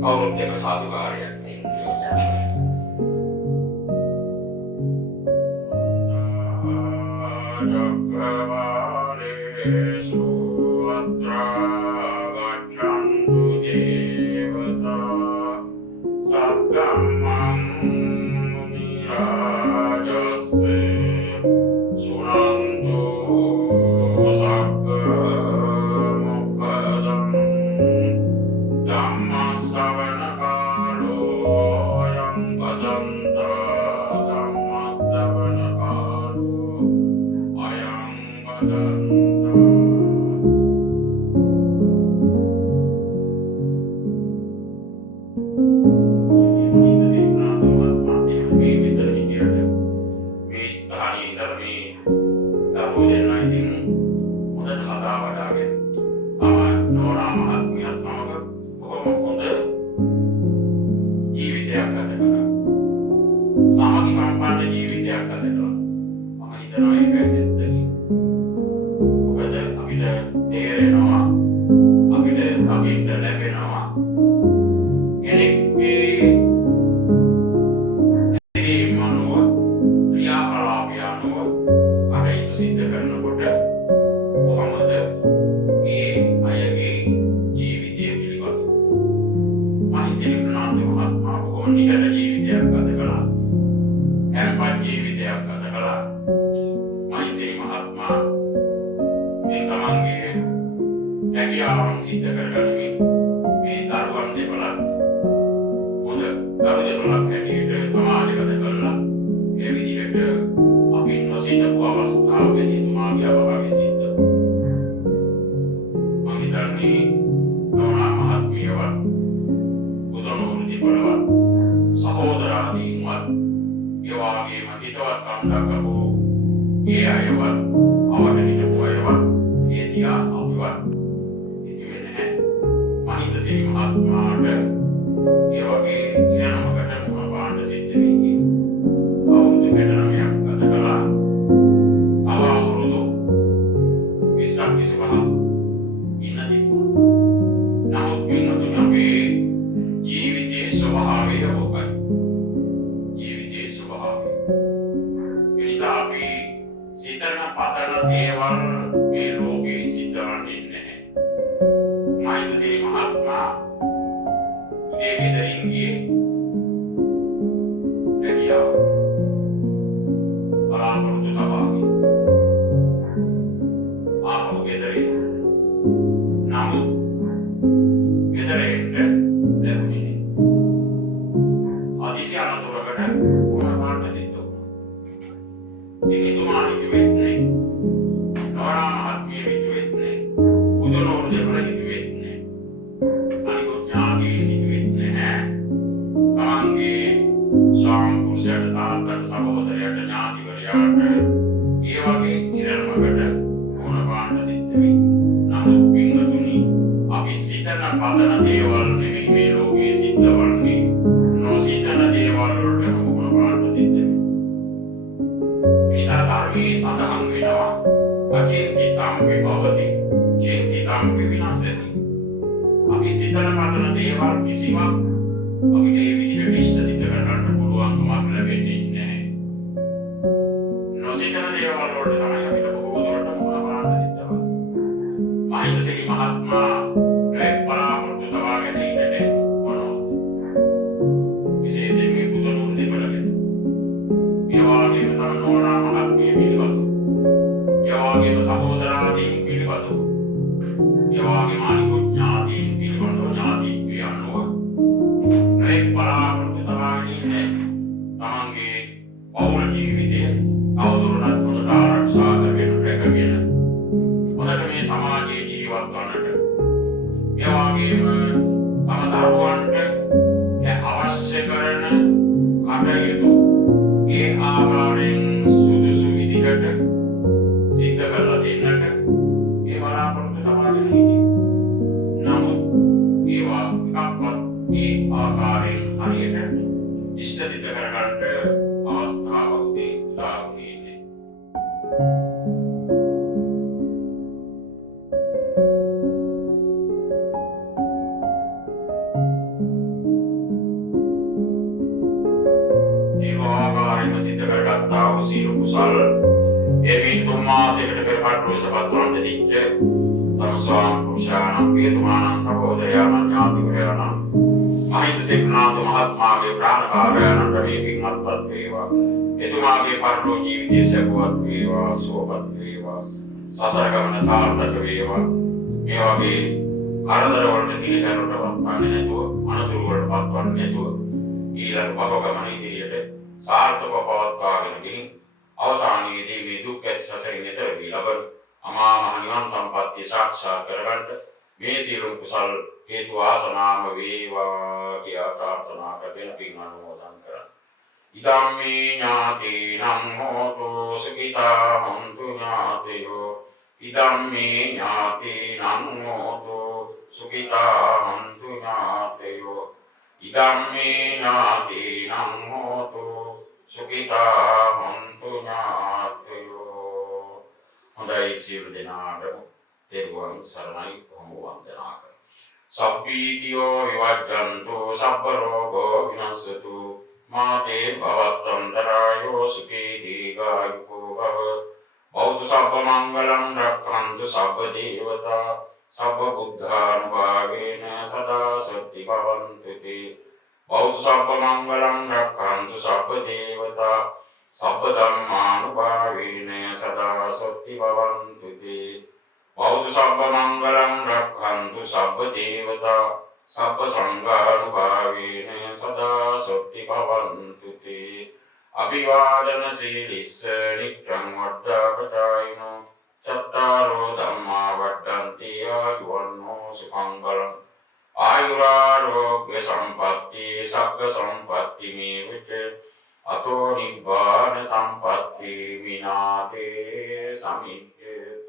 කවුරුත් එක සාදුකාරයක් චක්‍රවාලේසු අත්‍රා ගච්ඡන්තු දේවතා සග්ගමං මුනි රාජස්සේ සුනන්තු සග්ග මොක්ඛදං ධම්ම ශ්‍රවණ කාලෝ අයං බදන්තා ධම්ම ශ්‍රවණ කාලෝ අයං බදන්තා සමගි සම්පන්න ජීවිතයක් ගත කරනවා. මම හිතනවා ඒක ඇත්තටම. මොකද අපිට තේරෙනවා අපිට අභින්න ලැබෙනවා කෙනෙක් මේ මනෝ ක්‍රියාකලාපය අනුව කටයුතු සිද්ධ කරනකොට කොහොමද මේ අයගේ ජීවිතය පිළිබඳව මහින්සිරිප්‍රනාන්ද මහත්මයා බොහොම නිහඬ ජීවිතයක් ගත කළා. එල්පත් ජීවිතයක් ගත කළා. මහින්සිරි මහත්මයා මේ තමන්ගේ හැකියාවන් සිද්ධ කරගනිමින් මේ දරුවන් දෙපළක් හොඳ දරු දෙපළක් හැටියට සමාජගත කළා. ඒ විදිහට අපි නොසිතපු අවස්ථාවකදී තුමාගේ අභාවය සිද්ධ වුණා. මම හිතන්නේ නෝනා මහත්මියවත් බුදුනුවර දෙපළවත් සහෝදරාදීන්වත් ඒ වගේම හිතවත් කණ්ඩක් අපෝ ඒ අයවත් අවඩ හිටපු අයවත් ඒ දිහා අපිවත් හිතුවේ නැහැ. මහින්ද සිරි මහත්මයාට ඒ වගේ ඉරණමකට මුණ පාන්න සිද්ධ වෙන්නේ අවුරුදු 69ක් ගත කළා. තව අවුරුදු 20ක් 25ක් ඉන්න තිබුණා. නමුත් පින්වතුනි අපේ ජීවිතයේ ස්වභාවය ඔබයි. අපි සිතන පතන දේවල් මේ ලෝකේ සිද්ධවන්නේ නැහැ. මහින්ද සිරි මහත්මයා උදේ ගෙදරින් ගියේ එළියාව බලාපොරොත්තු තබාගෙන ආපහු ගෙදරින් නමුත් ගෙදරින්ට ලැබුණේ හදිසි අනතුරකට වුණ පාන්න සිද්ධ එතුමා හිතුවෙත් නැහැ. නෝනා මහත්මිය හිතුවෙත් නැහැ. බුදුනුවර දෙපළ හිතුවෙත් නැහැ. අනිකුත් ඥාතීන් හිතුවෙත් නැහැ. තමන්ගේ ස්වාමි පුරුෂයාට තාත්තට සහෝදරයාට ඥාතිවරයාට ඒ වගේ ඉරණමකට මොන පාන්න සිද්ධ වෙයි. නමුත් පින්වතුනි අපි සිතන පතන දේවල් නෙමෙයි මේ ලෝකේ සිද්ධ වන්නේ. නොසිතන දේවල් වලට මොන පාන්න සිද්ධ වෙයි. ධර්මයේ සඳහන් වෙනවා අචින්තිතං විභවති චින්තිතං විවිනස්සති. අපි සිතන පතන දේවල් කිසිවක් අපිට මේ විදිහට ඉෂ්ට සිද්ධ කරගන්න පුළුවන්කමක් ලැබෙන්නේ නැහැ. නොසිතන දේවල් වලට තමයි අපිට බොහෝ දුරට මුණ පාන්න සිද්ධ වෙන්නේ. මහින්ද සිරි මහත්මයා මේ බලාපොරොත්තු තබාගෙන ඉන්නේ මොනවද? විශේෂයෙන් මේ බුදුනුවර දෙපළ ගැන. ඒ වගේම තමයි නෝනා මහත්මිය පිළිබඳව. ඒ වගේම සහෝදරාදීන් පිළිබඳව. ඒ වගේම අනිකුත් ඥාතීන් පිළිබඳව ඥාතිත්වය අනුව මේ තමන්ගේ පෞල් ජීවිතය තවදුරටත් හොඳට ආරක්ෂා කරගෙන රැකගෙන හොඳට මේ සමාජයේ ජීවත් වන්නට ඒ වගේම තම දරුවන්ට අවශ්‍ය කරන කටයුතු ඒ ආකාරයෙන් සුදුසු විදිහට සිද්ධ කරලා දෙන්නට ඒ බලාපොරොත්තු තබාගෙන හිටියේ. නමුත් ඒවා එකක්වත් ඒ ආකාරයෙන් හරියට ඉෂ්ට සිද්ධ කරගන්නට අවස්ථාවක් ලැබුණේ නැහැ. සිද්ධ කරගත්තා වූ සීල කුසල් එමින් තුන් මාසයකට පෙර කටුවසපත් වන්ට දිච්ච තම ස්වාම පුරුෂයාණන් පියතුමාණන් සහෝදරයාණන් ඥාතිවරයාණන් මහින්ද සේනානාතු මහත්මයාගේ ප්‍රාණකාරයාණන්ට මේ පින්වත්පත් වේවා. එතුමාගේ පරලෝ ජීවිතය සැපවත් වේවා, සුවපත් වේවා, සසර ගමන සාර්ථක වේවා. මේ වගේ කරදර වලට දිගහැරවටවත් වන්නේ නැතුව, අනතුරු වලට පත්වන්නේ නැතුව ඊළඟ භව ගමන ඉදිරියට සාර්ථකව පවත්වාගෙන ගිහින් අවසානයේදී මේ දුක් ඇති සසරින් එතර වී ලබන අමා මහ නිවන් සම්පත්තිය සාක්ෂාත් කරගන්න මේ සියලු කුසල් හේතු වාසනාම වේවා කියා ප්‍රාර්ථනා කරගෙන පින් අනුමෝදන් කරන්න. ඉදම්මේ ඥාතීනං හෝතු සුඛිතා හොන්තු ඥාතයෝ. ඉදම්මේ ඥාතීනං හෝතු සුඛිතා හොන්තු ඥාතයෝ. ඉදම්මේ ඥාතීනං හෝතු සුඛිතා හොන්තු ඥාතයෝ. හොඳයි සියලු දෙනාටම තෙරුවන් සරණයි කොහොම වන්දනා කරමු. සබ්බීතියෝ විවජ්ජන්තු සබ්බ රෝගෝ විනස්සතු මාතේ භවත්තන්තරායෝ සුඛී දීඝායුකෝ භව. බෞද්ධ සබ්බ මංගලං රක්ඛන්තු සබ්බ දේවතා සබ්බ බුද්ධානුභාවේන සදා සත්‍ති භවන්තු තේ. බෞද්ධ සබ්බ මංගලං රක්ඛන්තු සබ්බ දේවතා සබ්බ ධම්මානුභාවේන සදා සත්‍ති භවන්තු තේ. බෞද්ධ සබ්බ මංගලං රක්ඛන්තු සබ්බ දේවතා සබ්බ සංඝානුභාවේන සදා සත්‍ති භවන්තු තේ. අභිවාදන සීලිස්ස නිච්ඡං වද්ධාපචායිනෝ චත්තාරෝ ධම්මා වඩ්ඩන්ති ආයුවන්නෝ සුඛං බලං ආයුරාරෝග්‍ය සම්පatti සග්ග සම්පatti මේවච අතෝ නිබ්බාන සම්පatti විනාතේ සමිච්ඡති.